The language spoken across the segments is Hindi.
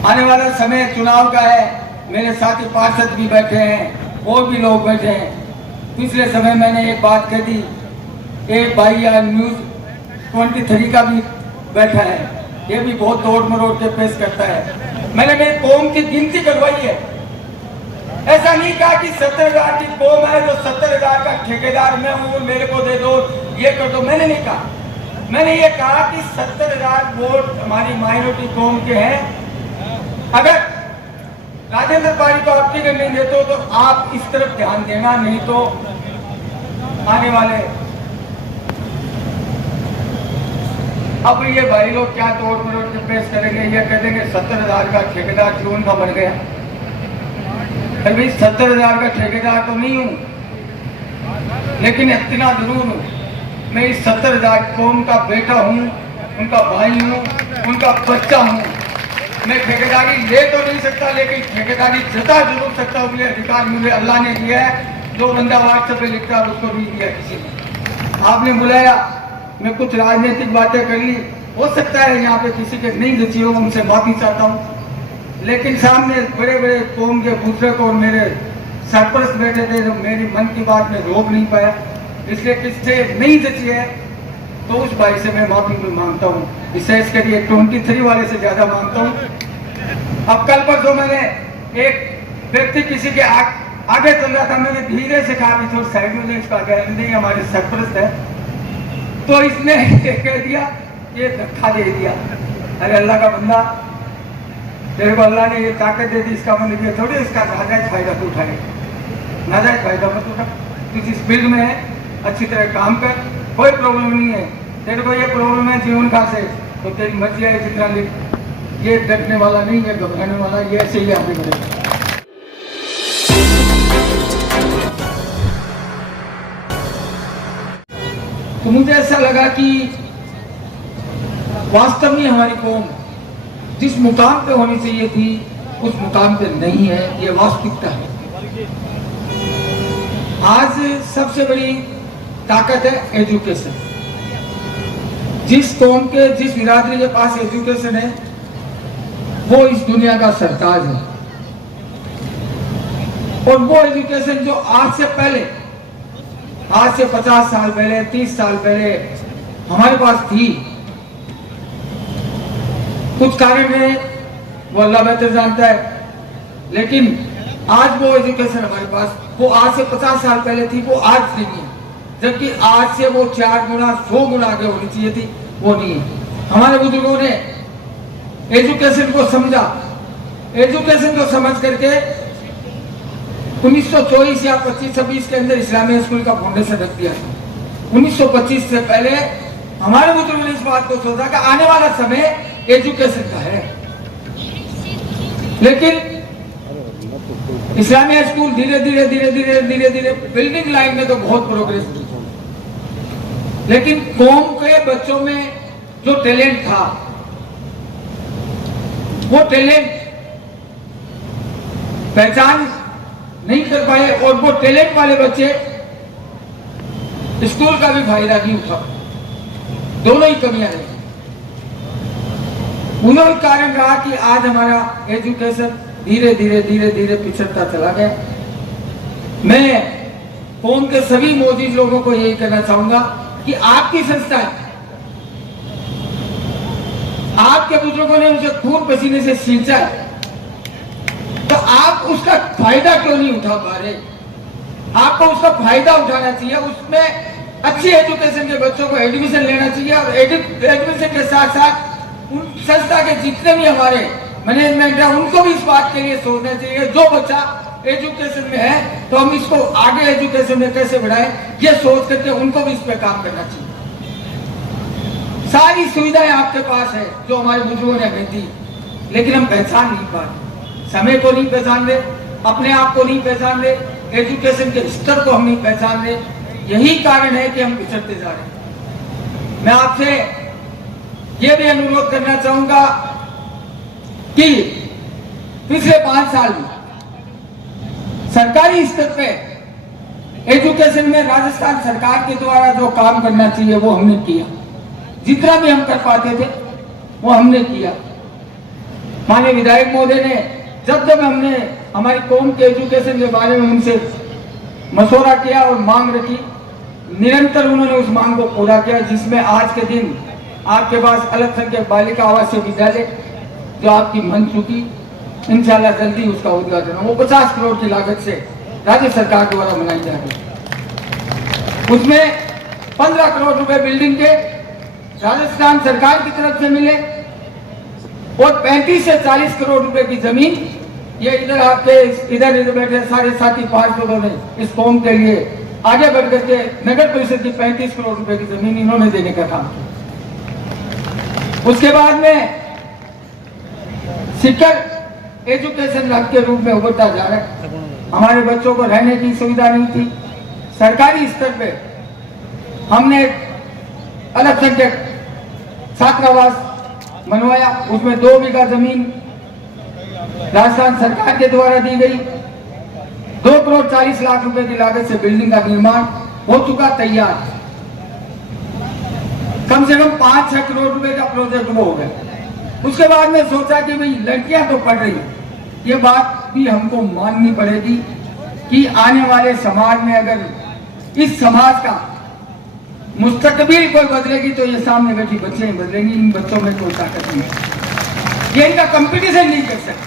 आने वाला समय चुनाव का है। मेरे साथी पार्षद भी बैठे हैं और भी लोग बैठे हैं। पिछले समय मैंने एक बात कह दी, एक भाई या न्यूज़ 23 का भी बैठा है, ये भी बहुत तोड़ मरोड़ के पेश करता है। मैंने मेरी कौम की गिनती करवाई है। ऐसा नहीं कहा कि 70,000 की कौम है तो 70,000 का ठेकेदार मैं हूँ, मेरे को दे दो, ये कर दो। मैंने नहीं कहा। मैंने ये कहा कि 70,000 वोट हमारी माइनॉरिटी कौम के हैं। अगर राजेंद्र पारी को आप टिकट नहीं देते हो तो आप इस तरफ ध्यान देना, नहीं तो आने वाले अब ये भाई लोग क्या तोड़ मरोड़ के पेश करेंगे, ये कह देंगे 70,000 का ठेकेदार क्यों का बन गया। अभी 70,000 का ठेकेदार तो नहीं हूं, लेकिन इतना जरूर हूं, मैं इस 70,000 कौम का बेटा हूं, उनका भाई हूं, उनका बच्चा हूं। मैं ठेकेदारी ले तो नहीं सकता, लेकिन ठेकेदारी जता जरूर सकता हूँ। मुझे अधिकार मुझे अल्लाह ने दिया है। जो बंदा व्हाट्सएप पे लिखता है उसको नहीं दिया किसी ने। आपने बुलाया, मैं कुछ राजनीतिक बातें कर ली, हो सकता है यहाँ पे किसी के नहीं जची हो, उनसे माफी चाहता हूँ। लेकिन सामने बड़े बड़े कौम के बुजुर्ग और मेरे सरपरस्त बैठे थे, जो मेरी मन की बात में रोक नहीं पाया, इसलिए किससे नहीं जची है तो उस भाई से मैं माफी भी मांगता हूँ। विशेष कर ये 23 वाले से ज्यादा मांगता हूँ। अब कल पर जो मैंने एक व्यक्ति किसी के आगे चल रहा था, मैंने धीरे से कहा थोड़ा साइड में इसका नहीं, हमारे सरपरस्त है, तो इसने कह दिया, ये धक्का दे दिया। अरे अल्लाह का बंदा, तेरे को अल्लाह ने ये ताकत दे दी, इसका मतलब ये थोड़ी इसका नाजायज फायदा तो उठाए। नाजायज फायदा मत उठा, तू जिस फील्ड में है अच्छी तरह काम कर, कोई प्रॉब्लम नहीं है। तेरे को ये प्रॉब्लम है जीवन का से, तो तेरी मर्जी है जितना लिख। ये डरने वाला नहीं है, घबराने वाला, ये ऐसे ही आगे बढ़ेगा। तो मुझे ऐसा लगा कि वास्तव में हमारी कौम जिस मुकाम पे होनी चाहिए थी उस मुकाम पे नहीं है, ये वास्तविकता है। आज सबसे बड़ी ताकत है एजुकेशन। जिस कौम के, जिस बिरादरी के पास एजुकेशन है वो इस दुनिया का सरताज है। और वो एजुकेशन जो आज से पहले, आज से 50 साल पहले, 30 साल पहले हमारे पास थी, कुछ कारण है वो अल्लाह बेहतर जानता है, लेकिन आज वो एजुकेशन हमारे पास, वो आज से 50 साल पहले थी, वो आज नहीं है। जबकि आज से वो 4 गुना 100 गुना आगे होनी चाहिए थी, वो नहीं है। हमारे बुजुर्गों ने एजुकेशन को समझा, एजुकेशन को समझ करके 1924 या 25-26 के अंदर इस्लामिया स्कूल का फाउंडेशन रख दिया था। 1925 से पहले हमारे बुजुर्गों ने इस बात को सोचा कि आने वाला समय एजुकेशन का है। लेकिन इस्लामिया स्कूल धीरे धीरे धीरे धीरे धीरे धीरे बिल्डिंग लाइन में तो बहुत प्रोग्रेस की, लेकिन कौम के बच्चों में जो टैलेंट था वो टैलेंट पहचान नहीं कर पाए, और वो टैलेंट वाले बच्चे स्कूल का भी फायदा नहीं उठा। दोनों ही कमियां रही। उन्होंने कारण रहा कि आज हमारा एजुकेशन धीरे धीरे धीरे धीरे पिछड़ता चला गया। मैं कौम के सभी मौजूद लोगों को यही कहना चाहूंगा कि आपकी संस्था है, आपके बुजुर्गों ने उसे खून पसीने से सींचा है, तो आप उसका फायदा क्यों नहीं उठा पा रहे? आपको उसका फायदा उठाना चाहिए। उसमें अच्छी एजुकेशन के बच्चों को एडमिशन लेना चाहिए, और एडमिशन के साथ साथ उन संस्था के जितने भी हमारे मैनेजमेंट है उनको भी इस बात के लिए सोचना चाहिए, जो बच्चा एजुकेशन में है तो हम इसको आगे एजुकेशन में कैसे बढ़ाएं, ये सोच करके उनको भी इस पे काम करना चाहिए। सारी सुविधाएं आपके पास है जो हमारे बुजुर्गों ने हमें दी, लेकिन हम पहचान नहीं पा रहे। समय को नहीं पहचान रहे, अपने आप को नहीं पहचान रहे, एजुकेशन के स्तर को हम नहीं पहचान रहे। यही कारण है कि हम पिछड़ते जा रहे हैं। मैं आपसे ये भी अनुरोध करना चाहूंगा कि पिछले 5 साल में सरकारी स्तर पे एजुकेशन में राजस्थान सरकार के द्वारा जो काम करना चाहिए वो हमने किया। जितना भी हम कर पाते थे वो हमने किया। माननीय विधायक महोदय ने जब हमने हमारी कौम के एजुकेशन के बारे में उनसे मशवरा किया और मांग रखी, निरंतर उन्होंने उस मांग को पूरा किया, जिसमें आज के दिन आपके पास अल्पसंख्यक बालिका आवासीय विद्यालय जो आपकी बन चुकी, इंशाल्लाह जल्दी उसका उद्घाटन, वो 50 करोड़ की लागत से राज्य सरकार द्वारा बनाई जा रही है। उसमें 15 करोड़ रुपए बिल्डिंग के राजस्थान सरकार की तरफ से मिले और 35 से 40 करोड़ रुपए की जमीन ये इधर आपके इधर बैठे सारे साथी पार्षदों ने इस कौम के लिए आगे बढ़ करके नगर परिषद की 35 करोड़ रुपए की जमीन इन्होंने देने का काम किया। उसके बाद में शिक्षक एजुकेशन हब के रूप में उभरता जा रहा है। हमारे बच्चों को रहने की सुविधा नहीं थी, सरकारी स्तर पे हमने अल्पसंख्यक छात्रावास बनवाया, उसमें 2 बीघा जमीन राजस्थान सरकार के द्वारा दी गई। 2 करोड़ 40 लाख रुपए की लागत से बिल्डिंग का निर्माण हो चुका, तैयार। कम से कम 5-6 करोड़ रुपए का प्रोजेक्ट वो हो गया। उसके बाद में सोचा कि भाई लड़कियां तो पढ़ रही, ये बात भी हमको माननी पड़ेगी कि आने वाले समाज में अगर इस समाज का मुस्तकबिल कोई बदलेगी तो ये सामने बैठी बच्चे बदलेंगी। इन बच्चों में कोई ताकत नहीं है, ये इनका कंपटीशन नहीं कर सकते।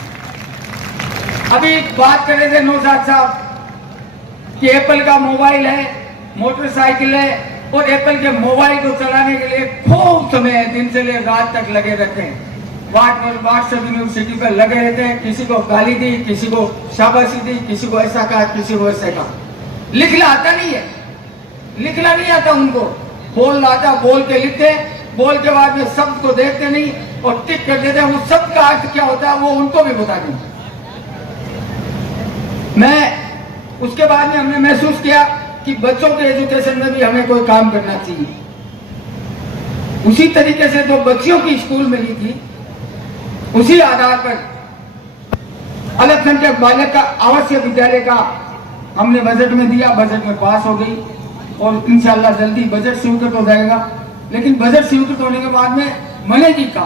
अभी बात कर रहे थे नौशाद साहब कि एप्पल का मोबाइल है, मोटरसाइकिल है, और एप्पल के मोबाइल को चलाने के लिए खूब समय दिन से ले रात तक लगे रहते हैं। व्हाट्सएप यूनिवर्सिटी पर लगे रहते हैं, किसी को गाली दी, किसी को शाबाशी दी, किसी को ऐसा कहा, किसी को ऐसा कहा। लिखना आता नहीं है, लिखना नहीं आता उनको, बोलना आता, बोल के लिखते, बोल के बाद में शब्द को देखते नहीं और टिक कर देते हैं। वो शब्द का अर्थ क्या होता है वो उनको भी बता देंगे। मैं उसके बाद में हमने महसूस किया कि बच्चों के एजुकेशन में भी हमें कोई काम करना चाहिए। उसी तरीके से जो बच्चियों की स्कूल मिली थी, उसी आधार पर अल्पसंख्यक बालक का आवासीय विद्यालय का हमने बजट में दिया, बजट में पास हो गई और इंशाल्लाह जल्दी बजट स्वीकृत हो जाएगा। लेकिन बजट स्वीकृत होने के बाद में मनेगी का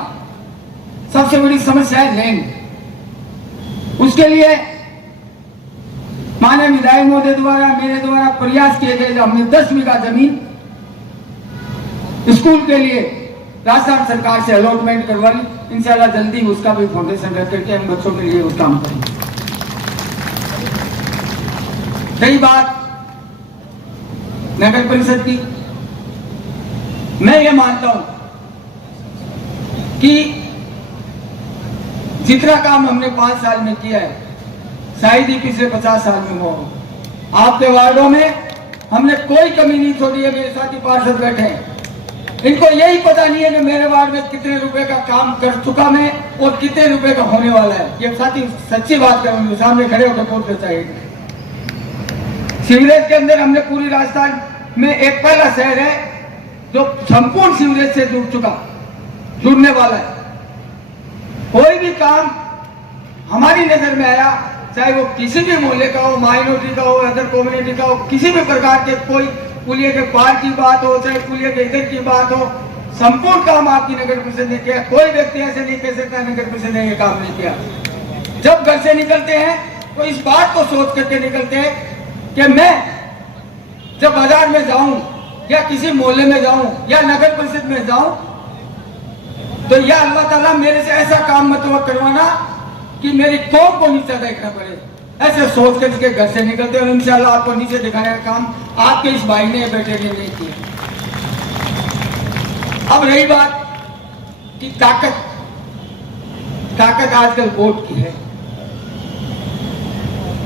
सबसे बड़ी समस्या है लैंड। उसके लिए माननीय विधायक महोदय द्वारा मेरे द्वारा प्रयास किए गए, हमने 10 बीघा जमीन स्कूल के लिए राजस्थान सरकार से अलॉटमेंट करवा ली। इंशाल्लाह जल्दी उसका भी फाउंडेशन रख करके हम बच्चों के लिए उस काम करेंगे। रही बात नगर परिषद की, मैं ये मानता हूं कि जितना काम हमने 5 साल में किया है शायद ही पिछले 50 साल में हो। आपके वार्डों में हमने कोई कमी नहीं छोड़ी है। मेरे साथी पार्षद बैठे हैं, इनको यही पता नहीं है कि मेरे वार्ड में कितने रुपए का काम कर चुका मैं और कितने रुपए का होने वाला है। ये साथी सच्ची बात करूंगी, सामने खड़े होकर बोलते चाहिए। सीवरेज के अंदर हमने पूरी राजस्थान में एक पहला शहर है जो संपूर्ण सीवरेज से जुड़ने वाला है। कोई भी काम हमारी नजर में आया, चाहे वो किसी भी मोहल्ले का हो, माइनॉरिटी का हो, अदर कम्युनिटी का हो, किसी भी प्रकार के, कोई पुलिया के पार की बात हो, चाहे पुलिया के इधर की बात हो, संपूर्ण काम आपकी नगर परिषद ने किया। कोई व्यक्ति ऐसे नहीं कह सकता नगर परिषद ने ये काम नहीं किया। जब घर से निकलते हैं तो इस बात को सोच करके निकलते हैं कि मैं जब बाजार में जाऊं या किसी मोहल्ले में जाऊं या नगर परिषद में जाऊं तो या अल्लाह ताला मेरे से ऐसा काम मत करवाना कि मेरी कौम को नीचे देखना पड़े। ऐसे सोच करके घर से निकलते और इंशाल्लाह आपको नीचे दिखाने का काम आपके इस भाई ने, बेटे ने नहीं किया। अब रही बात कि ताकत आजकल वोट की है।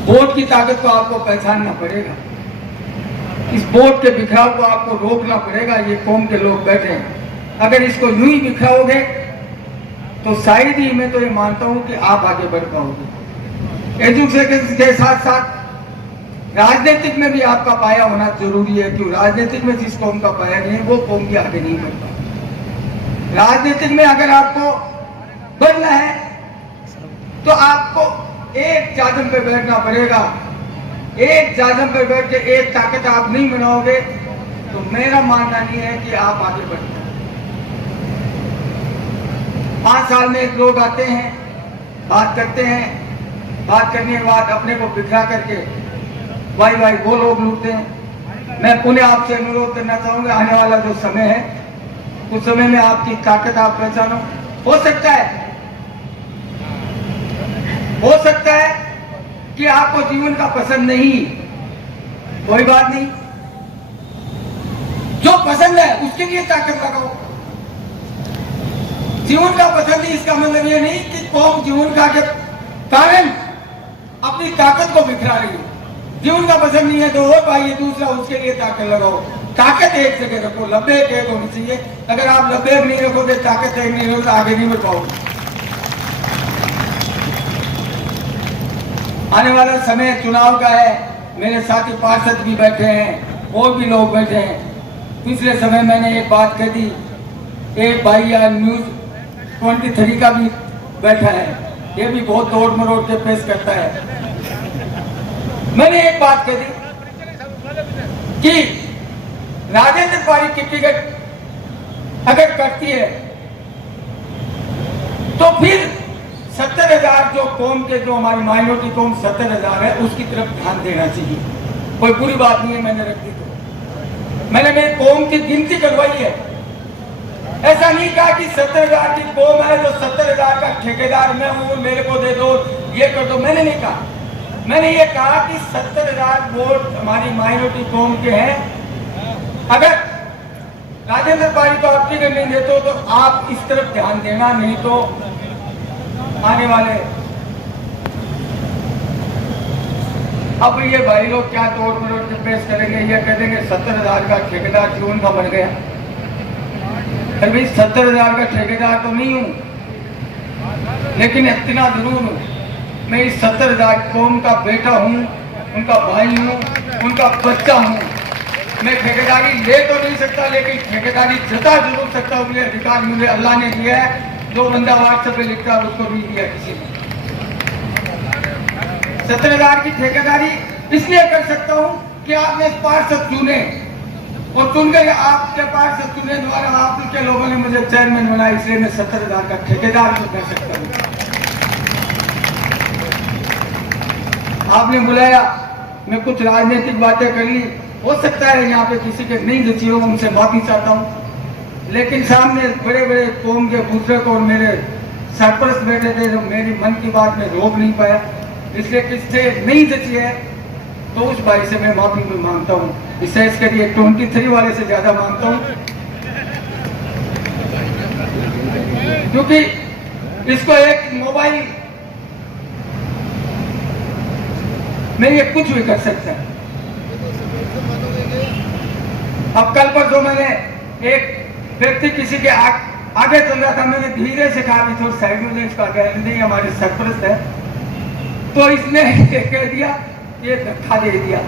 वोट की ताकत को आपको पहचानना पड़ेगा। इस वोट के बिखराव को आपको रोकना पड़ेगा। ये कौम के लोग बैठे हैं, अगर इसको यूं ही बिखराओगे तो शायद ही मैं तो ये मानता हूं कि आप आगे बढ़ पाओगे। एजुकेशन के साथ साथ राजनीतिक में भी आपका पाया होना जरूरी है। क्यों? राजनीतिक में जिस कौम का पाया नहीं है वो कौम भी आगे नहीं बढ़ पाती। राजनीतिक में अगर आपको बढ़ना है तो आपको एक जाजम पे बैठना पड़ेगा। एक जाजम पे बैठ के एक ताकत आप नहीं बनाओगे तो मेरा मानना नहीं है कि आप आगे बढ़ पाओगे। 5 साल में एक लोग आते हैं, बात करते हैं, बात करने के बाद अपने को बिखरा करके भाई भाई वो लोग लूटते हैं। मैं पुनः आपसे अनुरोध करना चाहूंगा, आने वाला जो समय है उस समय में आपकी ताकत आप पहचानो। हो सकता है कि आपको जीवन का पसंद नहीं, कोई बात नहीं, जो पसंद है उसके लिए ताकत लगाओ। जीवन का पसंद नहीं इसका मतलब ये नहीं कि कौम जीवन का के कारण अपनी ताकत को बिखरा रही है। जीवन का पसंद नहीं है तो और भाई दूसरा उसके लिए ताकत लगाओ। ताकत एक जगह रखो, लब्बे एक होनी चाहिए। अगर आप लब्बे नहीं रखोगे, ताकत एक नहीं रखोगे तो आगे नहीं बढ़ पाओगे। आने वाला समय चुनाव का है, मेरे साथी पार्षद भी बैठे हैं और भी लोग बैठे हैं। पिछले समय मैंने एक बात कह दी, एक भाई या न्यूज 23 का भी बैठा है, ये भी बहुत तोड़ मरोड़ के पेश करता है। मैंने एक बात कह दी कि राजेंद्र पारी की टिकट अगर करती है तो फिर 70,000 जो कौम के, जो हमारी माइनॉरिटी कौम 70,000 है, उसकी तरफ ध्यान देना चाहिए। कोई बुरी बात नहीं है, मैंने रख दी तो मैंने मेरी कौम की गिनती करवाई है। ऐसा नहीं कहा कि 70,000 की कौम है तो 70,000 का ठेकेदार मैं हूं, मेरे को दे दो, ये कर दो। मैंने नहीं कहा, मैंने ये कहा कि 70,000 वोट हमारी माइनॉरिटी कौम के हैं। अगर राजेंद्र पारी को आप टिकट नहीं देते हो तो आप इस तरफ ध्यान देना, नहीं तो आने वाले अब ये भाई लोग क्या तोड़ मरोड़ के पेश करेंगे, ये कह देंगे 70,000 का ठेकेदार जून का बन गया। अभी 70,000 का ठेकेदार तो नहीं हूं, लेकिन इतना जरूर हूं, मैं इस 70,000 कौम का बेटा हूं, उनका भाई हूं, उनका बच्चा हूं। मैं ठेकेदारी ले तो नहीं सकता, लेकिन ठेकेदारी जता जरूर सकता हूं। मुझे अधिकार मुझे अल्लाह ने दिया है। जो बंदा व्हाट्सएप पे लिखता है उसको नहीं दिया किसी ने। 70,000 की ठेकेदारी इसलिए कर सकता हूं कि आपने पार्षद चुने और चुनकर आपके पार्षद चुने द्वारा आपके लोगों ने मुझे चेयरमैन बनाया, इसलिए मैं 70,000 का ठेकेदार तो कर सकता हूं। आपने बुलाया, मैं कुछ राजनीतिक बातें कर ली, हो सकता है यहाँ पे किसी के नहीं जची हो, उनसे माफी चाहता हूँ। लेकिन सामने बड़े बड़े कौम के बुजुर्ग और मेरे सरपरस्त बैठे थे, जो मेरी मन की बात में रोक नहीं पाया, इसलिए किससे नहीं जची है तो उस भाई से मैं माफी भी मांगता हूँ। विशेष कर ये 23 वाले से ज्यादा मांगता हूँ, क्योंकि इसको एक मोबाइल में ये कुछ भी कर सकता है। अब कल पर जो मैंने एक व्यक्ति किसी के आगे चल रहा था, मैंने धीरे से कहा थोड़ा साइड में इसका नहीं, हमारे सरपरस्त है, तो इसने कह दिया, ये धक्का दे दिया।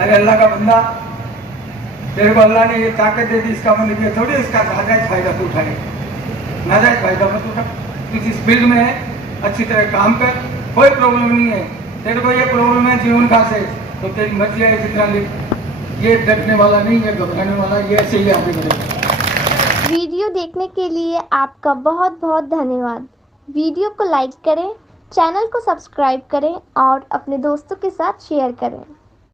अरे अल्लाह का बंदा, तेरे को अल्लाह ने ये ताकत दे दी, इसका मतलब ये थोड़ी इसका नाजायज फायदा तो उठाए, नाजायज फायदा मत उठा। किसी फील्ड में है, अच्छी तरह काम कर, कोई प्रॉब्लम नहीं है। तेरे को ये प्रॉब्लम है जीवन का से, तो तेरी मर्जी है जितना लिख। ये डरने वाला नहीं है, घबराने वाला, ये ऐसे ही आगे बढ़ेगा। वीडियो देखने के लिए आपका बहुत बहुत धन्यवाद। वीडियो को लाइक करें, चैनल को सब्सक्राइब करें और अपने दोस्तों के साथ शेयर करें।